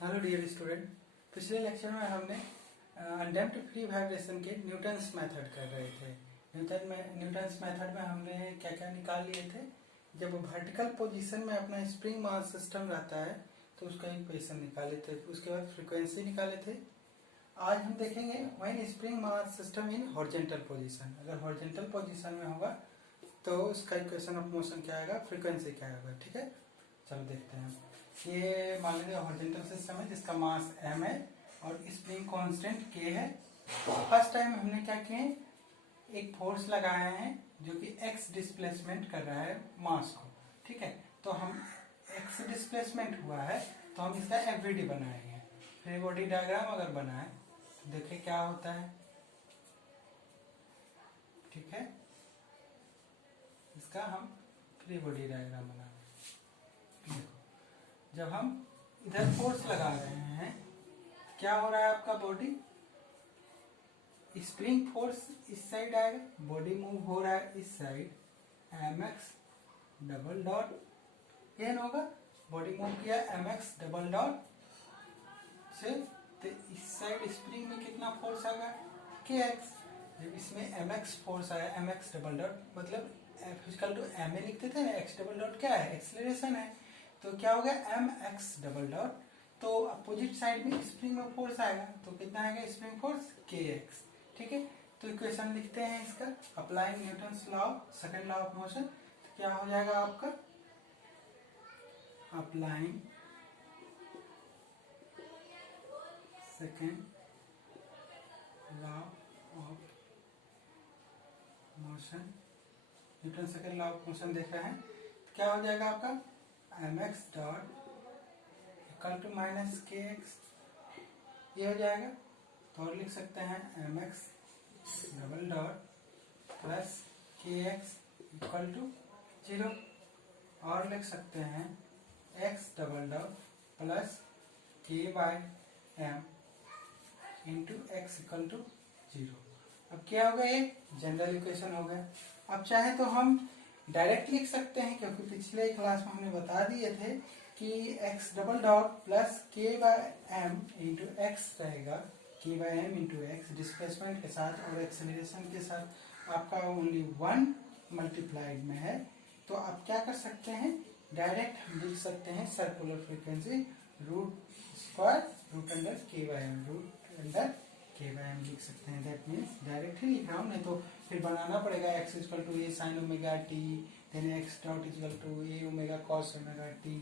Hello dear student. पिछले lecture में हमने अनडैम्प्ड फ्री वाइब्रेशन के न्यूटन्स मेथड कर रहे थे। न्यूटन्स मेथड में हमने क्या क्या निकाल लिए थे। जब वर्टिकल पोजीशन में अपना स्प्रिंग मास सिस्टम रहता है तो उसका इक्वेशन निकाले थे, उसके बाद फ्रीक्वेंसी निकाले थे। आज हम देखेंगे when spring mass system in horizontal position. अगर हॉरिजॉन्टल पोजीशन में होगा तो उसका इक्वेशन ऑफ मोशन क्या आएगा, फ्रीक्वेंसी क्या आएगा। ठीक है, चलो देखते हैं। ये मान लीजिए हॉरिजॉन्टल सिस्टम है जिसका मास m है और स्प्रिंग कांस्टेंट k है। फर्स्ट टाइम हमने क्या किए, एक फोर्स लगाए हैं जो कि x डिस्प्लेसमेंट कर रहा है मास को। ठीक है, तो हम x डिस्प्लेसमेंट हुआ है तो हम इसका एवरीडी बनाएंगे। फ्री बॉडी डायग्राम अगर बनाए तो देखिए क्या होता है। ठीक है, इसका हम फ्री बॉडी डायग्राम बनाएंगे। देखो, जब हम इधर फोर्स लगा रहे हैं क्या हो रहा है, आपका बॉडी स्प्रिंग फोर्स इस साइड आएगा, बॉडी मूव हो रहा है इस साइड, mx डबल डॉट ये होगा, बॉडी मूव किया mx डबल डॉट से, तो इस साइड स्प्रिंग में कितना फोर्स आएगा kx। जब इसमें mx फोर्स आया, mx डबल डॉट मतलब फिजिकल टू ma लिखते थे ना, x डबल डॉट क्या है, एक्सेलरेशन है, तो क्या हो गया mx डबल डॉट। तो अपोजिट साइड में स्प्रिंग में फोर्स आएगा तो कितना आएगा स्प्रिंग फोर्स kx। ठीक है, तो इक्वेशन लिखते हैं इसका, applying Newton's law second law of motion. तो क्या हो जाएगा आपका, applying second law of motion, Newton second law of motion देख रहे हैं। तो क्या हो जाएगा आपका mx dot equal to minus kx, ये हो जाएगा। तो और लिख सकते हैं mx double dot plus kx equal to 0, और लिख सकते हैं x double dot plus k by m into x equal to 0। अब क्या हो गया, ये जनरल इक्वेशन हो गया। अब चाहे तो हम डायरेक्ट लिख सकते हैं, क्योंकि पिछले क्लास में हमने बता दिए थे कि x double dot plus k by m into x रहेगा, k by m into x displacement के साथ और एक्सेलरेशन के साथ आपका ओनली 1 मल्टीप्लाइड में है। तो आप क्या कर सकते हैं, डायरेक्ट हम लिख सकते हैं circular frequency root square root under k by m, root under k by m लिख सकते हैं। दैट मीन्स डायरेक्ट ही लिख रहा हूँ, नहीं तो फिर बनाना पड़ेगा x equal to a sine omega t, then x dot equal to a omega cos omega t,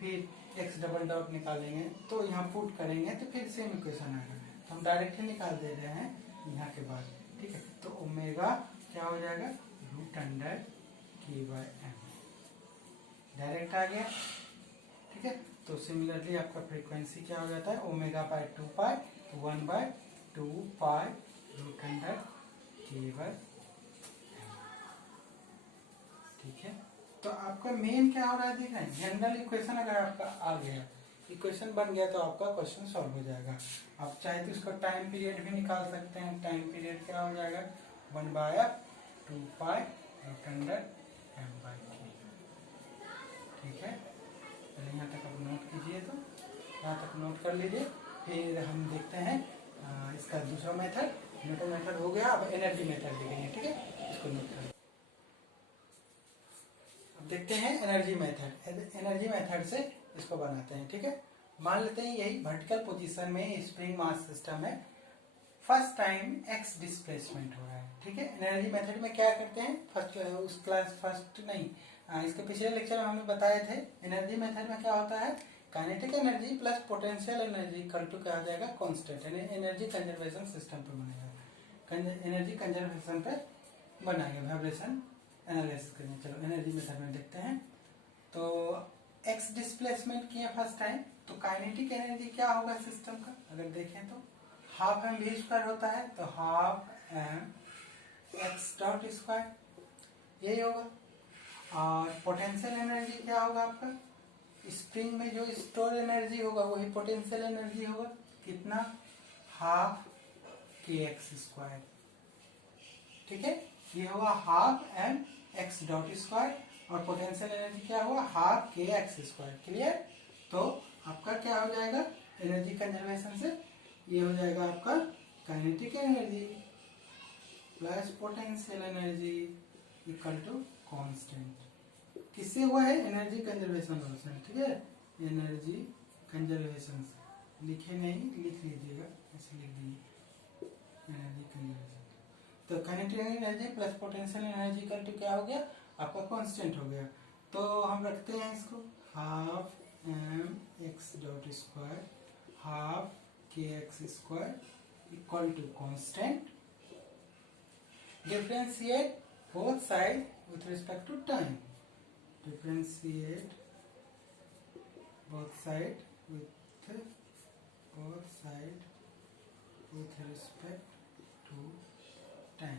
फिर x डबल डॉट निकालेंगे तो यहाँ पुट करेंगे तो फिर सेम इक्वेशन आएगा। तो हम डायरेक्ट ही निकाल दे रहे हैं यहाँ के बाद। ठीक है, तो ओमेगा क्या हो जाएगा, root under k by m, direct आ गया। ठीक है, तो सिमिलरली आपका फ्रीक्वेंसी क्या हो जाता है, omega by 2 pi, 1 by 2 pi root under k by m। ठीक है, तो आपका मेन क्या हो रहा है देख रहे हैं, जनरल इक्वेशन अगर आपका आ गया, इक्वेशन बन गया तो आपका क्वेश्चन सॉल्व हो जाएगा। आप चाहे तो इसका टाइम पीरियड भी निकाल सकते हैं। टाइम पीरियड क्या हो जाएगा, 1 by 2 pi root under m by k। ठीक है, पहले यहाँ तक आप नोट कीजिए, तो यहाँ तक नोट कर लीजिए। फिर हम देखते हैं इसका दूसरा मेथड, न्यूटन मेथड हो गया। अब एनर्जी मेथड देखेंगे। ठीक है, इसको नोट कर देखते हैं एनर्जी मेथड। एनर्जी मेथड से इसको बनाते हैं। ठीक है, मान लेते हैं यही वर्टिकल पोजीशन में स्प्रिंग मास सिस्टम है, फर्स्ट टाइम x डिस्प्लेसमेंट हो रहा है। ठीक है, एनर्जी मेथड में क्या करते हैं, फर्स्ट नहीं, इसके पिछले लेक्चर में हमने बताए थे। एनर्जी मेथड में क्या होता है, kinetic energy plus potential energy equal to क्या हो जाएगा, कांस्टेंट। एनर्जी कंजर्वेशन सिस्टम पे बनेगा, एनर्जी कंजर्वेशन पे बनाएंगे वाइब्रेशन एनालिसिस करने। चलो एनर्जी मेथड में देखते हैं। तो x डिस्प्लेसमेंट किया फर्स्ट टाइम, तो काइनेटिक एनर्जी क्या होगा सिस्टम का, अगर देखें तो हाफ एम वी स्क्वायर होता है, तो half m x dot square यही होगा। और पोटेंशियल एनर्जी क्या होगा आपका, स्प्रिंग में जो स्टोर एनर्जी होगा वही पोटेंशियल एनर्जी होगा, कितना, हाफ के एक्स स्क्वायर। ठीक है, ये होगा half m x dot square, और पोटेंशियल एनर्जी क्या होगा, half k x square. Clear, तो आपका क्या हो जाएगा, एनर्जी कंजर्वेशन से ये हो जाएगा आपका kinetic energy plus potential energy equal to constant. किससे हुआ है? एनर्जी कंजर्वेशन से, ठीक है। एनर्जी कंजर्वेशन से लिखे नहीं, लिख लीजिएगा, ऐसे लिख दीजिए एनर्जी कंजर्वेशन। तो kinetic energy plus potential energy equal to क्या हो गया? आपका कांस्टेंट हो गया। तो हम रखते हैं इसको half mx.2 half kx² equal to constant. Differentiate both sides with respect to time. Differentiate both sides with respect to time.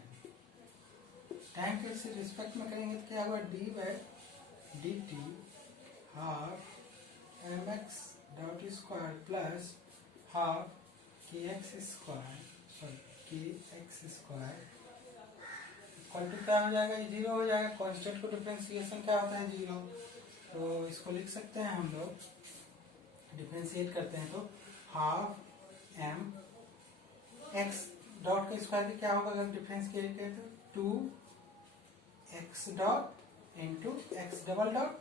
Time के से रिस्पेक्ट में करेंगे तो क्या होगा? D by d t half mx.2 plus half kx² equal to क्या हो जाएगा? ये जीरो हो जाएगा। कांस्टेंट को डिफरेंशिएशन क्या होता है? जीरो। तो इसको लिख सकते हैं हम लोग, डिफरेंशिएट करते हैं तो हाफ एम एक्स डॉट का स्क्वायर भी क्या होगा अगर डिफरेंशिएट करें तो? 2x dot into x double dot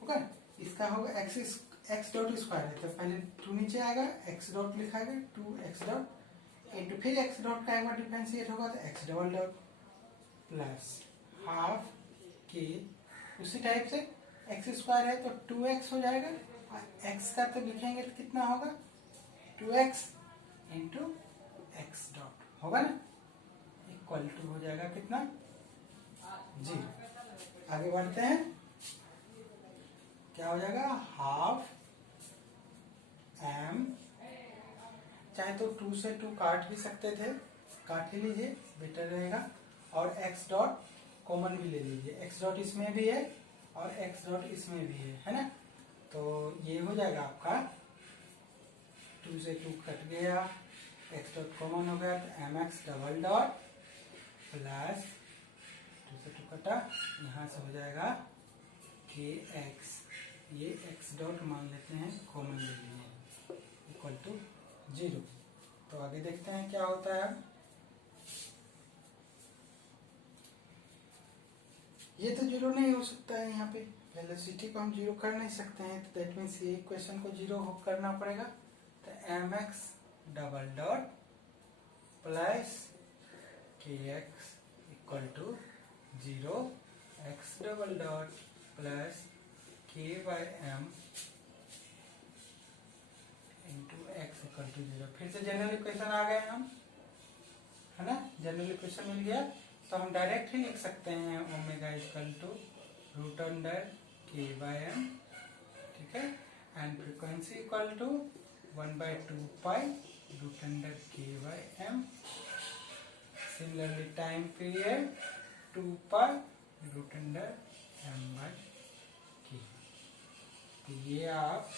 होगा। इसका होगा एक्स डॉट स्क्वायर है तो पहले 2 नीचे आएगा, एक्स डॉट लिखाएगा 2x डॉट इंटू फिर एक्स डॉट का एक बार डिफरेंशिएट होगा तो x double dot plus half के उसी टाइप से एक्स स्क्वायर है तो 2x हो जाएगा और एक्स का तो लिखेंगे तो कितना होगा? 2x इंटू एक्स डॉट होगा ना, इक्वल टू हो जाएगा कितना? 0। आगे बढ़ते हैं, क्या हो जाएगा? हाफ एम, चाहे तो 2 से 2 काट भी सकते थे, काट ही लीजिए बेटर रहेगा। और x डॉट कॉमन भी ले लीजिए, x डॉट इसमें भी है और x डॉट इसमें भी है ना। तो ये हो जाएगा आपका 2 से 2 कट गया, x डॉट कॉमन हो गया तो mx डबल डॉट प्लस 2 से 2 कटा, यहाँ से हो जाएगा kx, ये x डॉट मान लेते हैं कॉमन ले लिए इक्वल टू 0। तो आगे देखते हैं क्या होता है। ये तो 0 नहीं हो सकता है, यहाँ पे वेलोसिटी को हम 0 कर नहीं सकते हैं, तो दैट मीन्स ये इक्वेशन को 0 करना पड़ेगा। तो mx double dot plus kx equal to 0, x double dot plus k by m into x equal to 0। फिर से जनरल इक्वेशन आ गए हम, है ना, जनरल इक्वेशन मिल गया। तो हम डायरेक्ट ही लिख सकते हैं omega equal to root under k by m, ठीक है, and frequency equal to 1/2 pi root under k by m. Similarly time period 2 pi root under m by k. तो ये आप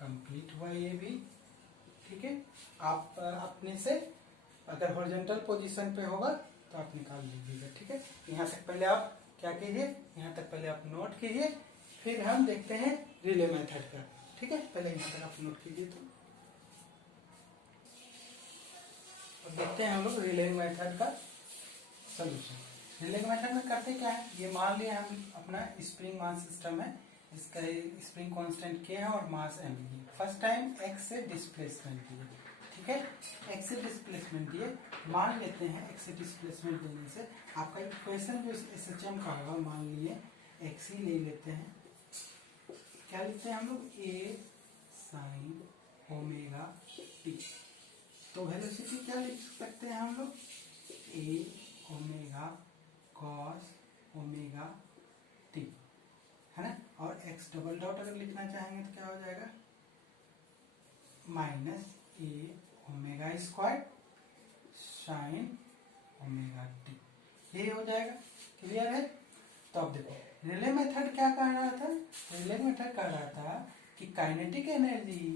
कंप्लीट हुआ ये भी, ठीक है। आप अपने से अगर हॉरिजॉन्टल पोजीशन पे होगा तो आप निकाल लीजिएगा, ठीक है। यहाँ तक पहले आप क्या कीजिए, यहाँ तक पहले आप नोट कीजिए, फिर हम देखते हैं रिले मेथड का, ठीक है। पहले यहाँ तक आप नोट कीजिए तो अब देखते हैं हम लोग रिले मेथड का सोल्यूशन। रिले मेथड में करते क्या है, ये मान लिया हम अपना स्प्रिंग मास सिस्टम है, इसका स्प्रिंग कांस्टेंट के है और मास एम है। फर्स्ट टाइम एक्स से डिस्प्लेसमेंट दिए, ठीक है, एक्स से डिस्प्लेसमेंट दिए, मान लेते हैं एक्स से डिस्प्लेसमेंट देने से आपका इक्वेशन जो एसएचएम का होगा, मान लिए एक्स ही ले लेते हैं, क्या लिखते हैं हम लोग? ए साइन ओमेगा टी। तो वेलोसिटी क्या लिख सकते हैं हम लोग? ए ओमेगा कॉस ओमेगा टी, है ना। और एक्स डबल डॉट अगर लिखना चाहेंगे तो क्या हो जाएगा? Minus A omega square sine omega t, ये हो जाएगा। क्लियर है? तो अब देखो रिले मेथड क्या कह रहा था, रिले मेथड कह रहा था कि kinetic energy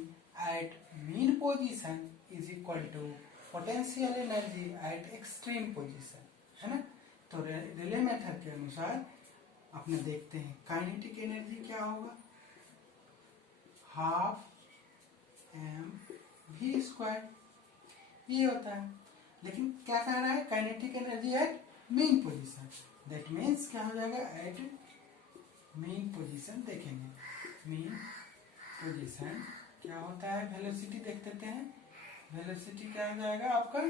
at mean position is equal to potential energy at extreme position, है ना। तो रिले मेथड के अनुसार अपने देखते हैं काइनेटिक एनर्जी क्या होगा, हाफ एम वी स्क्वायर, ये होता है। लेकिन क्या कह रहा है, kinetic energy at mean position, that means क्या हो जाएगा, एट मीन पोजीशन देखेंगे, मीन पोजीशन क्या होता है, वेलोसिटी देख लेते हैं। वेलोसिटी क्या हो जाएगा आपका,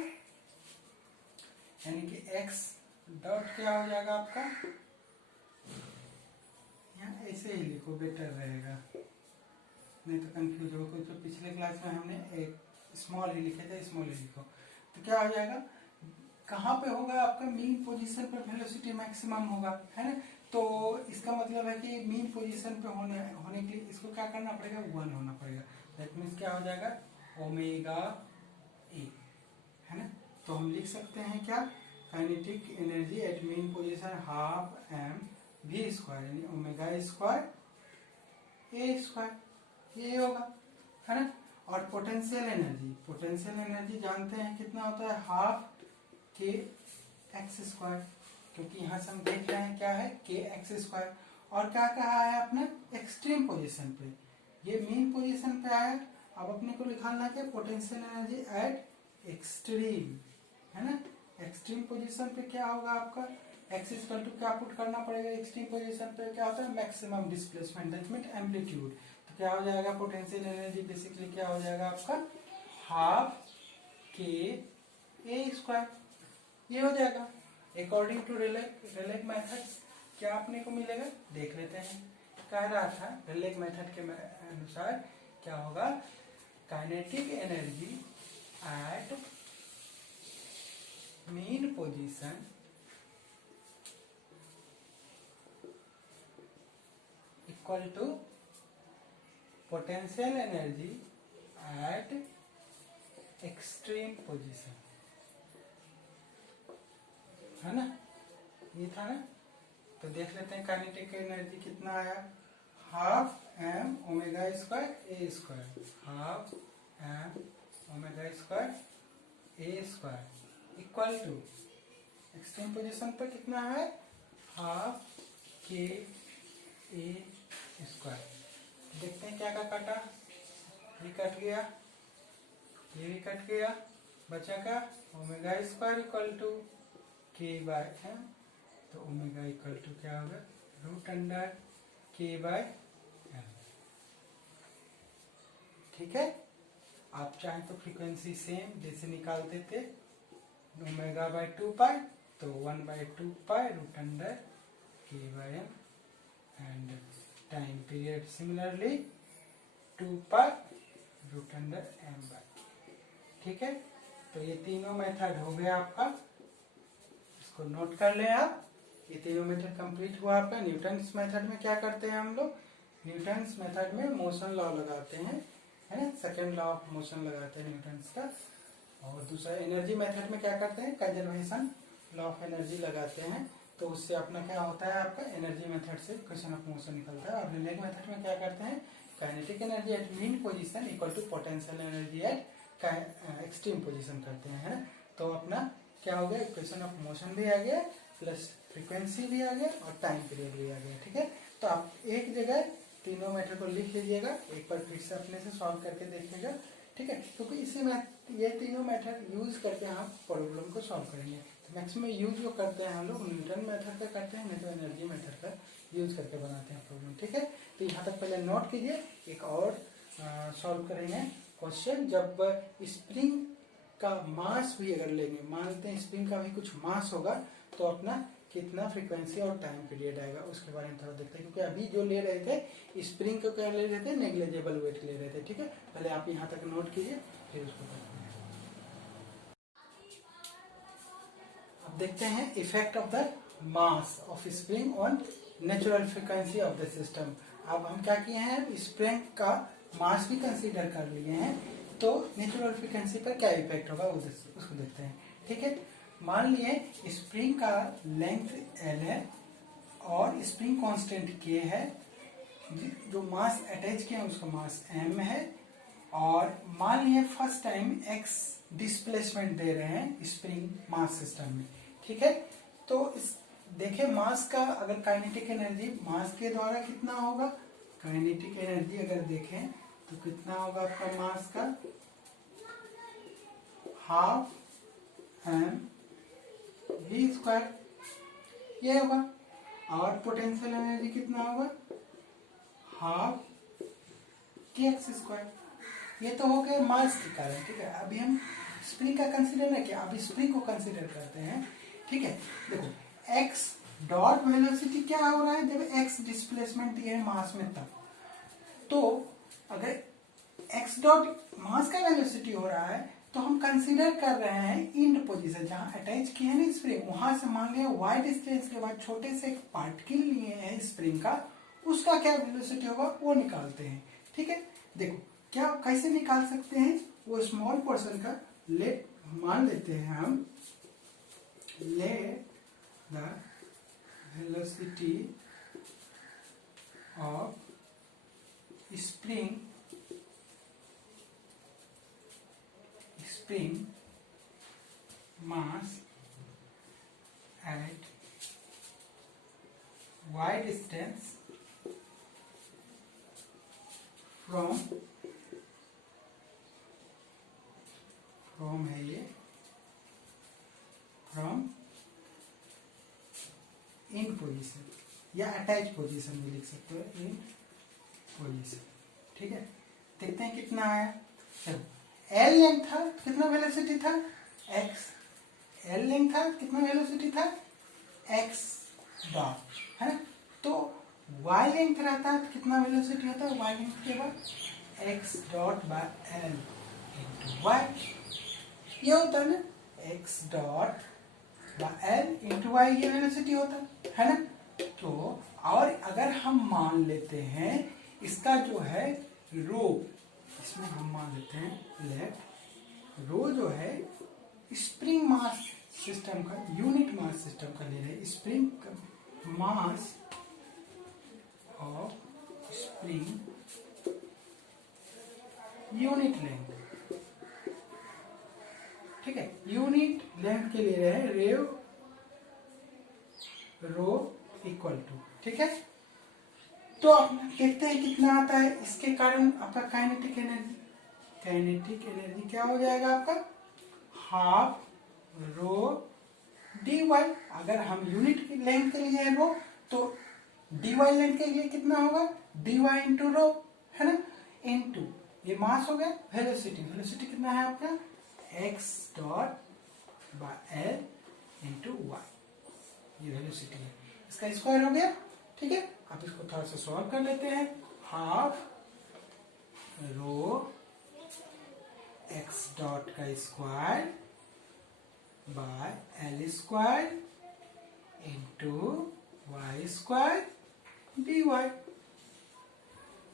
यानी कि एक्स डॉट क्या हो जाएगा आपका, यहाँ ऐसे ही लिखो बेटर रहेगा, नहीं तो कंफ्यूज हो। कुछ तो पिछले क्लास में हमने एक स्मॉल ही लिखे थे, स्मॉल ही लिखो। तो क्या हो जाएगा, कहाँ पे होगा आपका, मीन पोजीशन पर वेलोसिटी मैक्सिमम होगा, है ना। तो इसका मतलब है कि मीन पोजीशन पे होने के लिए इसको क्या करना पड़ेगा, 1 होना पड़ेगा। दैट मीन्स क्या हो जाएगा, ओमेगा ए, है ना। तो हम लिख सकते हैं क्या, kinetic energy at mean position half m v square, यानी ओमेगा स्क्वायर ए स्क्वायर, ये होगा, है ना। और पोटेंशियल एनर्जी जानते हैं कितना होता है, हाफ के एक्स स्क्वायर, क्योंकि यहाँ से हम देख रहे हैं क्या है, के एक्स स्क्वायर। और क्या कहा है अपने, एक्सट्रीम पोजीशन पे, ये मीन पोजीशन पे आया। अब अपने को निकालना क्या, पोटेंशियल एनर्जी एट एक्सट्रीम, है ना। एक्सट्रीम पोजीशन पे क्या होगा आपका, एक्स इक्वल टू क्या पुट करना पड़ेगा, एक्सट्रीम पोजीशन पे क्या होता है, maximum displacement, that mean amplitude. तो क्या हो जाएगा, पोटेंशियल एनर्जी बेसिकली क्या हो जाएगा आपका, हाफ के ए स्क्वायर, ये हो जाएगा। अकॉर्डिंग टू रेलेग मेथड क्या अपने को मिलेगा, देख लेते हैं। कह रहा था रेलेग मेथड के अनुसार क्या होगा, kinetic energy at mean position equal to potential energy at extreme position, है ना, ये था ना। तो देख लेते हैं काइनेटिक एनर्जी कितना आया, half m omega square a square, half m omega square a square equal to extreme position पर कितना है, हाफ के ए स्क्वायर। देखते हैं क्या काटा, ये कट गया, ये भी कट गया, बचा का ओमेगा स्क्वायर इक्वल टू के बाय एम। तो ओमेगा इक्वल टू क्या होगा, root under k by m, ठीक है। आप चाहें तो फ्रीक्वेंसी सेम जैसे निकालते थे, ओमेगा बाय 2 पाई, तो 1/2 pi root under k by m, and time period similarly 2 pi root under m by, ठीक है। तो ये तीनों मेथड हो गया आपका, इसको नोट कर लें आप। ये तीनों मेथड कंप्लीट हुआ आपका। न्यूटन्स मेथड में क्या करते हैं हम लोग, न्यूटन्स मेथड में मोशन लॉ लगाते हैं, है ना, सेकेंड लॉ ऑफ मोशन लगाते हैं न्यूटन्स का। और दूसरा एनर्जी मेथड में क्या करते हैं, कंजर्वेशन लॉ ऑफ एनर्जी लगाते हैं। तो उससे अपना क्या होता है, आपका एनर्जी मेथड से इक्वेशन ऑफ मोशन निकलता है। और रिलेग मेथड में क्या करते हैं, kinetic energy at mean position equal to potential energy at extreme position करते हैं, है ना। तो अपना क्या हो गया, इक्वेशन ऑफ मोशन भी आ गया, प्लस फ्रीक्वेंसी भी आ गया, और टाइम पीरियड भी आ गया, ठीक है। तो आप एक जगह तीनों मेथड को लिख लीजिएगा, एक बार फिर से अपने से सॉल्व करके देखिएगा, ठीक है। क्योंकि इसी में ये तीनों मेथड यूज करके हम प्रॉब्लम को सॉल्व करेंगे। तो मैक्सिमम यूज जो करते हैं हम लोग न्यूटन मेथड का करते हैं, नहीं तो एनर्जी मेथड का यूज करके बनाते हैं प्रॉब्लम, ठीक है। तो यहाँ तक पहले नोट कीजिए। एक और सॉल्व करेंगे क्वेश्चन, जब स्प्रिंग का मास भी अगर लेंगे, मानते हैं स्प्रिंग का भी कुछ मास होगा, तो अपना कितना फ्रीक्वेंसी और टाइम पीरियड आएगा, उसके बारे में थोड़ा देखते हैं। क्योंकि अभी जो ले रहे थे स्प्रिंग को क्या ले रहे थे, नेग्लिजिबल वेट ले रहे थे, ठीक है। पहले आप यहाँ तक नोट कीजिए, फिर उसको देखते हैं। अब देखते हैं effect of the mass of spring on natural frequency of the system. अब हम क्या किए हैं, स्प्रिंग का मास भी कंसीडर कर लिए हैं, तो नेचुरल फ्रीक्वेंसी पर क्या इफेक्ट होगा उसको देखते हैं, ठीक है। मान लिए स्प्रिंग का लेंथ L है और स्प्रिंग कांस्टेंट K है, जो मास अटैच किया उसका मास M है, और मान लिए फर्स्ट टाइम x डिस्प्लेसमेंट दे रहे हैं स्प्रिंग मास सिस्टम में, ठीक है। तो इस देखें मास का अगर काइनेटिक एनर्जी मास के द्वारा कितना होगा, काइनेटिक एनर्जी अगर देखें तो कितना होगा आपका मास का, हाफ mv², ये होगा। और पोटेंशियल एनर्जी कितना होगा, हाफ kx²। ये तो हो गया मास के कारण, ठीक है। अभी हम स्प्रिंग का कंसीडर नहीं किया, अभी स्प्रिंग को कंसीडर करते हैं, ठीक है। देखो x डॉट वेलोसिटी क्या हो रहा है, जब x डिस्प्लेसमेंट दिए है मास में तब, तो अगर x डॉट मास का वेलोसिटी हो रहा है तो हम कंसीडर कर रहे हैं इंड पोजीशन, जहां अटैच किए हैं ना स्प्रिंग, वहां से मान लिया y डिस्टेंस के बाद छोटे से एक पार्टिकल लिए हैं स्प्रिंग का, उसका क्या वेलोसिटी होगा वो निकालते हैं, ठीक है। देखो क्या कैसे निकाल सकते हैं, वो स्मॉल पोर्शन का लेट मान लेते हैं हम, let the velocity of spring mass at y distance from है ये, from in पोजीशन या अटैच पोजीशन भी लिख सकते हो, इन पोजीशन, ठीक है। देखते हैं कितना आया। चलो एल लेंथ था, कितना वेलोसिटी था, एक्स। एल लेंथ था, कितना वेलोसिटी था, एक्स डॉट, है ना। तो वाई लेंथ रहता है, कितना वेलोसिटी होता है, वाई लेंथ के बाद x dot by l into y, ये होता है ना, x dot by l into y, ये वेलोसिटी होता है ना। तो और अगर हम मान लेते हैं इसका जो है रो, इसमें हम मान लेते हैं लेफ्ट, रो जो है स्प्रिंग मास सिस्टम का, यूनिट मास सिस्टम का ले रहे हैं, spring mass of spring unit length, ठीक है। यूनिट लेंथ के ले रहे हैं रेव रो इक्वल टू, ठीक है। तो आप देखते हैं कितना आता है, इसके कारण आपका काइनेटिक एनर्जी क्या हो जाएगा आपका, हाफ रो dy। अगर हम यूनिट लेंथ के लिए रो, तो dy लेंथ के लिए कितना होगा, dy इंटू रो, है ना, इंटू ये मास हो गया, वेलोसिटी कितना है आपका, x dot by l into y, ये वेलोसिटी है, इसका स्क्वायर हो गया, ठीक है। आप इसको थोड़ा सा सॉल्व कर लेते हैं, हाफ रो एक्स डॉट का square by l square into y square d y,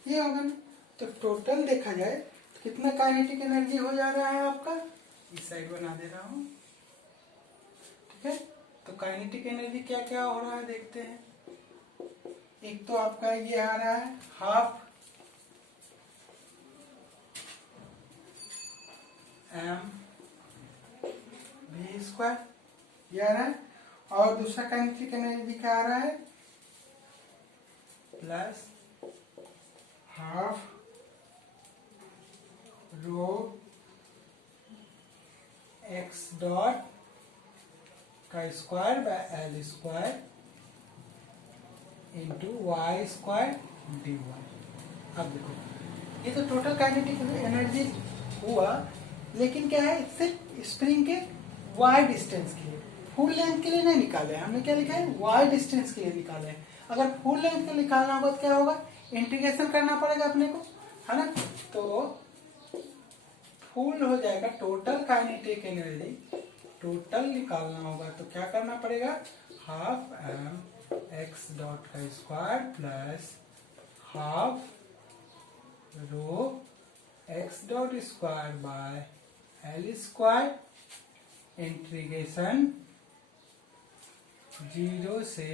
ये होगा ना। तो टोटल देखा जाए तो कितना काइनेटिक एनर्जी हो जा रहा है आपका, इस साइड बना दे रहा हूं, ठीक है। तो काइनेटिक एनर्जी क्या क्या हो रहा है देखते हैं। एक तो आपका ये आ रहा है हाफ एम वी स्क्वायर, ये आ रहा है। और दूसरा काइनेटिक एनर्जी क्या आ रहा है, plus half rho x dot का square by l square into y square d y. अब देखो ये तो टोटल काइनेटिक एनर्जी हुआ, लेकिन क्या है सिर्फ स्प्रिंग के वाई डिस्टेंस के लिए, फुल लेंथ के लिए नहीं निकाले, हमने क्या लिखा है, वाई डिस्टेंस के लिए निकाले हैं। अगर फुल लेंथ का निकालना होगा तो क्या होगा, इंटीग्रेशन करना पड़ेगा अपने को, है ना। तो फुल हो जाएगा टोटल काइनेटिक एनर्जी, टोटल निकालना होगा तो क्या करना पड़ेगा, हाफ एम एक्स डॉट का square plus half rho x dot square by l square integration 0 से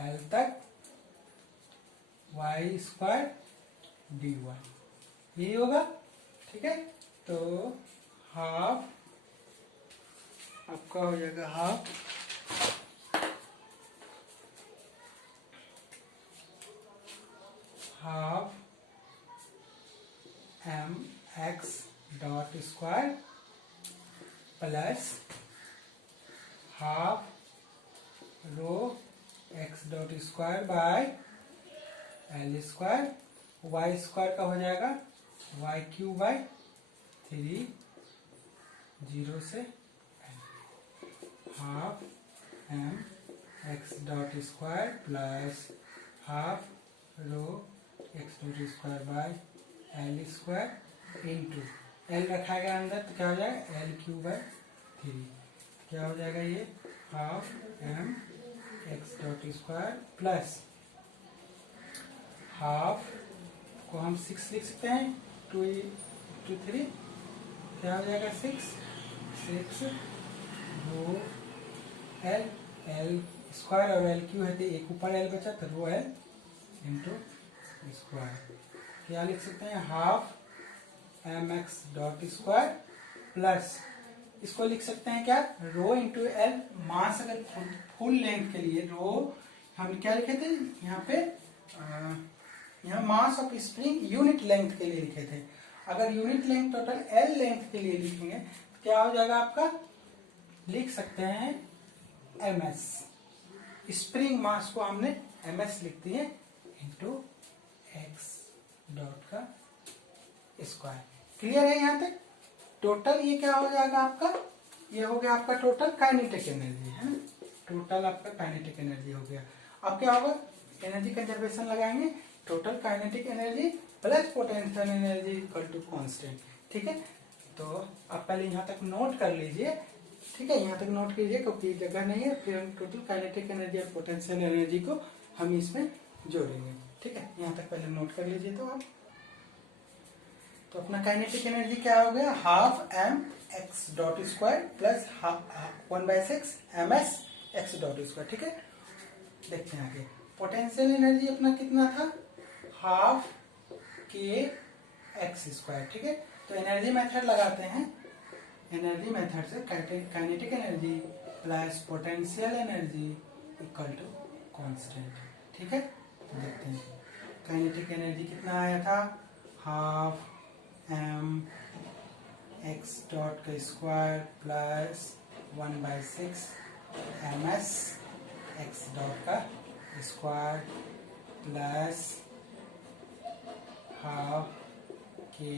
एल तक वाई स्क्वायर डी वाई, यही होगा, ठीक है। तो हाफ आपका हो जाएगा half m x dot square plus half rho x dot square by l square, y square का हो जाएगा वाई क्यू बाय 3 0 से half m x dot square plus half rho x dot square by l square into l रखा गया अंदर तो क्या हो जाएगा एल क्यू बाय 3, क्या हो जाएगा ये half m x dot square plus half को हम 6 लिख सकते हैं 2 3, क्या हो जाएगा 6 रो एल एल स्क्वायर और एल क्यू है तो एक ऊपर एल बचा तो रो एल इंटू स्क्वायर, क्या लिख सकते हैं half m x dot square plus इसको लिख सकते हैं क्या रो इंटू एल, मास अगर फुल लेंथ के लिए रो हम क्या लिखे थे यहाँ पे यहाँ mass of spring unit length के लिए लिखे थे, अगर unit length total L length के लिए लिखेंगे तो क्या हो जाएगा आपका लिख सकते हैं एम एस, स्प्रिंग मास को हमने एम एस लिख दिए इंटू एक्स डॉट का स्क्वायर। क्लियर है यहाँ तक? टोटल ये क्या हो जाएगा आपका, ये हो गया आपका टोटल काइनेटिक एनर्जी है ना, टोटल आपका काइनेटिक एनर्जी हो गया। अब क्या होगा एनर्जी कंजर्वेशन लगाएंगे, total kinetic energy plus potential energy equal to constant. ठीक है, तो आप पहले यहाँ तक नोट कर लीजिए, ठीक है, यहाँ तक नोट कीजिए क्योंकि जगह नहीं है, फिर टोटल काइनेटिक एनर्जी और पोटेंशियल एनर्जी को हम इसमें जोड़ेंगे। ठीक है, यहाँ तक पहले नोट कर लीजिए। तो आप तो अपना काइनेटिक एनर्जी क्या हो गया half m x dot square plus 1/6 m s x dot square. ठीक है, देखते हैं आगे पोटेंशियल एनर्जी अपना कितना था हाफ के एक्स स्क्वायर। ठीक है, तो एनर्जी मेथड लगाते हैं, एनर्जी मेथड से kinetic energy plus potential energy equal to constant. ठीक है, तो देखते हैं काइनेटिक एनर्जी कितना आया था हाफ एम एक्स डॉट का square plus 1/6 m s x dot का square plus half k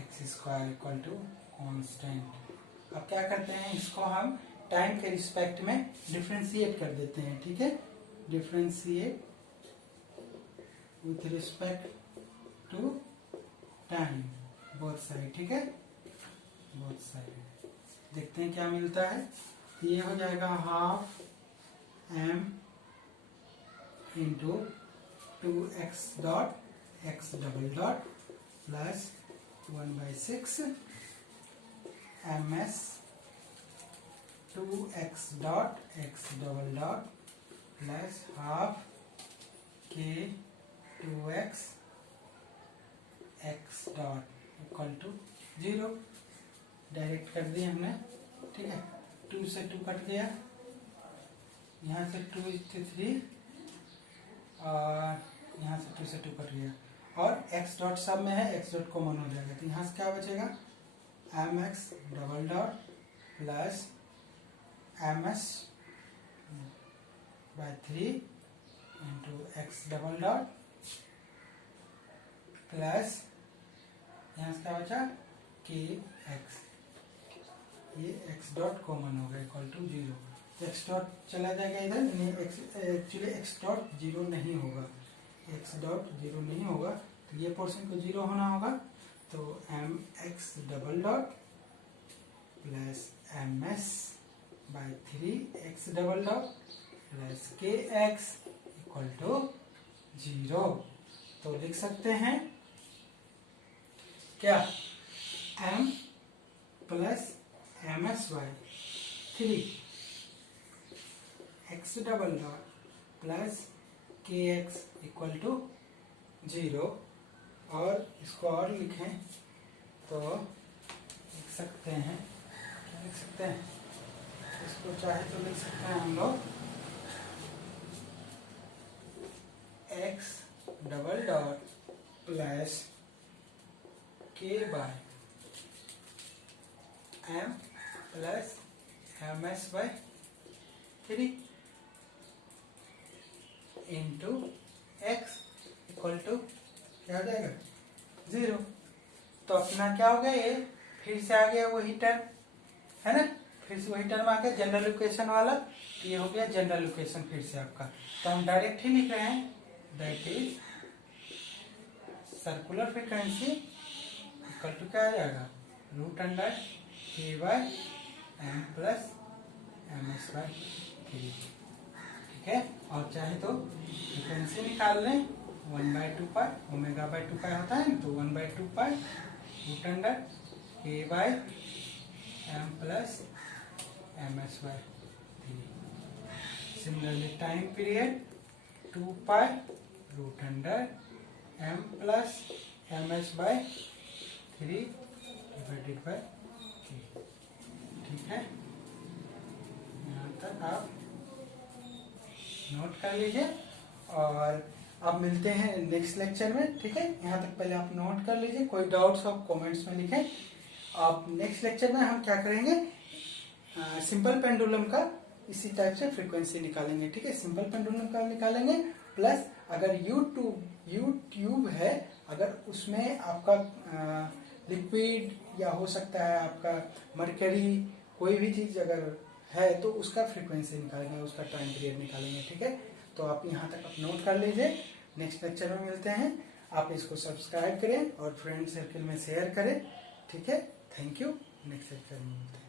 x square equal to constant. अब क्या करते हैं इसको हम टाइम के रिस्पेक्ट में डिफ्रेंशिएट कर देते हैं। ठीक है, differentiate with respect to time both side. ठीक है, बोथ साइड देखते हैं क्या मिलता है, ये हो जाएगा half m into 2x dot x double dot plus 1/6 m s 2x dot x double dot plus half k 2x x dot equal to 0। Direct कर दिए हमने। ठीक है, 2 से 2 कट गया, यहाँ से 2 से 3 और यहाँ से 2 से 2 कट गया और x डॉट सब में है, x डॉट कॉमन हो जाएगा तो यहाँ से क्या बचेगा m x double dot plus m s by 3 into x double dot plus यहाँ से क्या बचा के एक्स, ये एक्स डॉट कॉमन होगा इक्वल टू 0। एक्स डॉट चला जाएगा इधर, नहीं एक्चुअली एक्स डॉट 0 नहीं होगा, एक्स डॉट 0 नहीं होगा तो ये पोर्शन को 0 होना होगा। तो m x double dot plus m s by 3 x double dot plus k x equal to 0। तो लिख सकते हैं क्या m plus m s by 3 x double dot plus k x equal to 0, और इसको और लिखें तो लिख सकते हैं, क्या लिख सकते हैं, इसको चाहे तो लिख सकते हैं हम लोग x double dot plus k by m plus m s by 3 into x equal to क्या हो जाएगा 0। तो अपना क्या हो गया, ये फिर से आ गया वही टर्म है ना, फिर से वही टर्म आ गया जनरल इक्वेशन वाला। तो ये हो गया जनरल इक्वेशन फिर से आपका। तो हम डायरेक्ट ही लिख रहे हैं, that is circular frequency equal to क्या आ जाएगा root under k by m plus m s by 3। ठीक है, और चाहे तो फ्रीक्वेंसी निकाल लें 1/2 पाई, ओमेगा बाय 2 पाई होता है ना, तो 1/2 pi root under k by m plus m s by 3। Similarly time period 2 pi root under m plus m s by 3 divided by 3। ठीक है, यहाँ तक आप नोट कर लीजिए और अब मिलते हैं नेक्स्ट लेक्चर में। ठीक है, यहाँ तक पहले आप नोट कर लीजिए, कोई डाउट्स आप कमेंट्स में लिखें। अब नेक्स्ट लेक्चर में हम क्या करेंगे, सिंपल पेंडुलम का इसी टाइप से फ्रीक्वेंसी निकालेंगे। ठीक है, सिंपल पेंडुलम का निकालेंगे, प्लस अगर यू ट्यूब है, अगर उसमें आपका लिक्विड या हो सकता है आपका मरकरी, कोई भी चीज अगर है तो उसका फ्रीक्वेंसी निकालेंगे, उसका टाइम पीरियड निकालेंगे। ठीक है, तो आप यहाँ तक आप नोट कर लीजिए। नेक्स्ट लेक्चर में मिलते हैं, आप इसको सब्सक्राइब करें और फ्रेंड सर्कल में शेयर करें। ठीक है, थैंक यू, नेक्स्ट लेक्चर में मिलते हैं।